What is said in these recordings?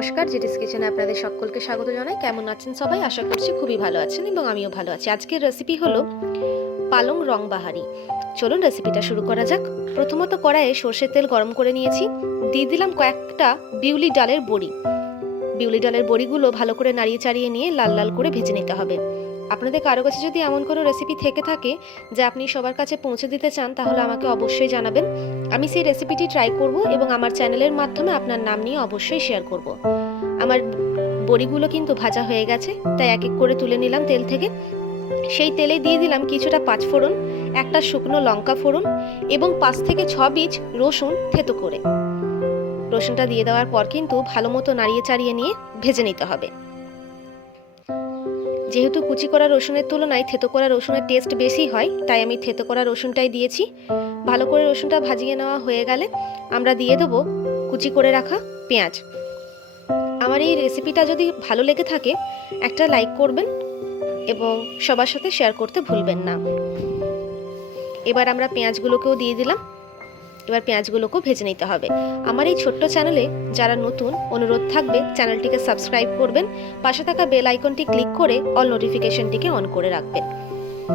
নমস্কার জেটিস কিচেনে আপনাদের সকলকে স্বাগত জানাই। কেমন আছেন সবাই? আশা করছি খুবই ভালো আছেন এবং আমিও ভালো আছি। আজকের রেসিপি হলো পালং রং বাহারি। চলুন রেসিপিটা শুরু করা যাক। প্রথমত কড়াইয়ে সর্ষের তেল গরম করে নিয়েছি। দিয়ে দিলাম কয়েকটা বিউলি ডালের বড়ি। বিউলি ডালের বড়িগুলো ভালো করে নাড়িয়ে চাড়িয়ে নিয়ে লাল লাল করে ভেজে নিতে হবে। আপনাদের কারও কাছে যদি এমন কোনো রেসিপি থেকে থাকে যা আপনি সবার কাছে পৌঁছে দিতে চান, তাহলে আমাকে অবশ্যই জানাবেন। আমি সেই রেসিপিটি ট্রাই করব এবং আমার চ্যানেলের মাধ্যমে আপনার নাম নিয়ে অবশ্যই শেয়ার করব। আমার বড়িগুলো কিন্তু ভাজা হয়ে গেছে, তাই এক এক করে তুলে নিলাম তেল থেকে। সেই তেলে দিয়ে দিলাম কিছুটা পাঁচ ফোড়ন, একটা শুকনো লঙ্কা ফোড়ন এবং পাঁচ থেকে ছ বীজ রসুন থেতো করে। রসুনটা দিয়ে দেওয়ার পর কিন্তু ভালো মতো নাড়িয়ে চাড়িয়ে নিয়ে ভেজে নিতে হবে। যেহেতু কুচি করা রসুনের তুলনায় থেতো করা রসুনের টেস্ট বেশি হয়, তাই আমি থেতো করা রসুনটাই দিয়েছি। ভালো করে রসুনটা ভাজিয়ে নেওয়া হয়ে গেলে আমরা দিয়ে দেবো কুচি করে রাখা পেঁয়াজ। আমার এই রেসিপিটা যদি ভালো লেগে থাকে, একটা লাইক করবেন এবং সবার সাথে শেয়ার করতে ভুলবেন না। এবার আমরা পেঁয়াজগুলোকেও দিয়ে দিলাম। এবার পেঁয়াজগুলোকেও ভেজে নিতে হবে। আমার এই ছোট্ট চ্যানেলে যারা নতুন, অনুরোধ থাকবে চ্যানেলটিকে সাবস্ক্রাইব করবেন, পাশে থাকা বেল আইকনটি ক্লিক করে অল নোটিফিকেশনটিকে অন করে রাখবেন।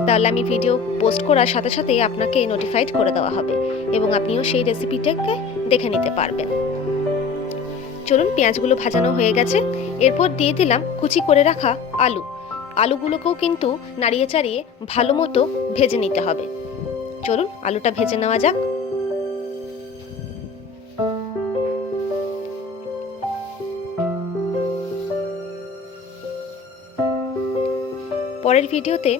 তাহলে আমি ভিডিও পোস্ট করার সাথে সাথেই আপনাকে নোটিফাইড করে দেওয়া হবে এবং আপনিও সেই রেসিপিটাকে দেখে নিতে পারবেন। চলুন পেঁয়াজগুলো ভাজানো হয়ে গেছে। এরপর দিয়ে দিলাম কুচি করে রাখা আলু। আলুগুলোকেও কিন্তু নাড়িয়ে চাড়িয়ে ভালো মতো ভেজে নিতে হবে। চলুন আলুটা ভেজে নেওয়া যাক। পরের ভিডিওতে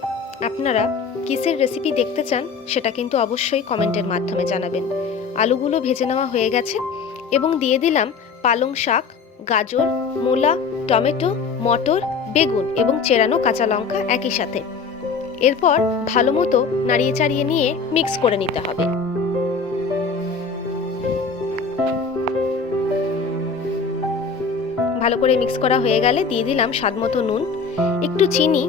আপনারা কিসের রেসিপি দেখতে চান সেটা কিন্তু অবশ্যই কমেন্টের মাধ্যমে জানাবেন। আলুগুলো ভেজে নেওয়া হয়ে গেছে এবং দিয়ে দিলাম পালং শাক, গাজর, মূলা, টমেটো, মটর, বেগুন এবং চেরানো কাঁচা লঙ্কা একই সাথে। এরপর ভালো মতো নাড়িয়ে চাড়িয়ে নিয়ে মিক্স করে নিতে হবে। ভালো করে মিক্স করা হয়ে গেলে দিয়ে দিলাম স্বাদ মতো নুন, একটু চিনি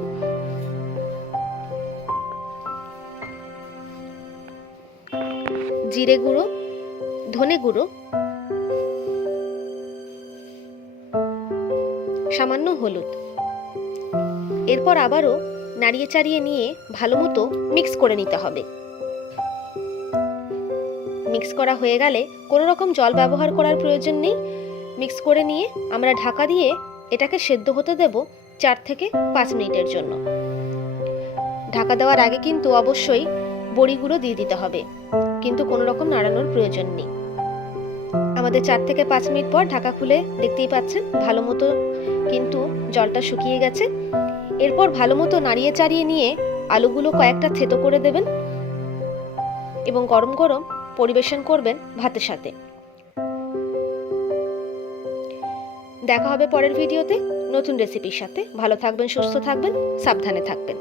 জিরে গুঁড়ো, ধনে গুঁড়ো, সামান্য হলুদ। এরপর আবারও নাড়িয়ে চাড়িয়ে নিয়ে ভালো মতো মিক্স করে নিতে হবে। মিক্স করা হয়ে গেলে কোনো রকম জল ব্যবহার করার প্রয়োজন নেই। মিক্স করে নিয়ে আমরা ঢাকা দিয়ে এটাকে সেদ্ধ হতে দেব চার থেকে পাঁচ মিনিটের জন্য। ঢাকা দেওয়ার আগে কিন্তু অবশ্যই বড়িগুলো দিয়ে দিতে হবে। কিন্তু কোনো রকম নাড়ানোর প্রয়োজন নেই। আমাদের চার থেকে পাঁচ মিনিট পর ঢাকা খুলে দেখতেই পাচ্ছেন, ভালো মতো কিন্তু জলটা শুকিয়ে গেছে। এরপর ভালো মতো নাড়িয়ে চাড়িয়ে নিয়ে আলুগুলো কয়েকটা থেতো করে দেবেন এবং গরম গরম পরিবেশন করবেন ভাতের সাথে। দেখা হবে পরের ভিডিওতে নতুন রেসিপির সাথে। ভালো থাকবেন, সুস্থ থাকবেন, সাবধানে থাকবেন।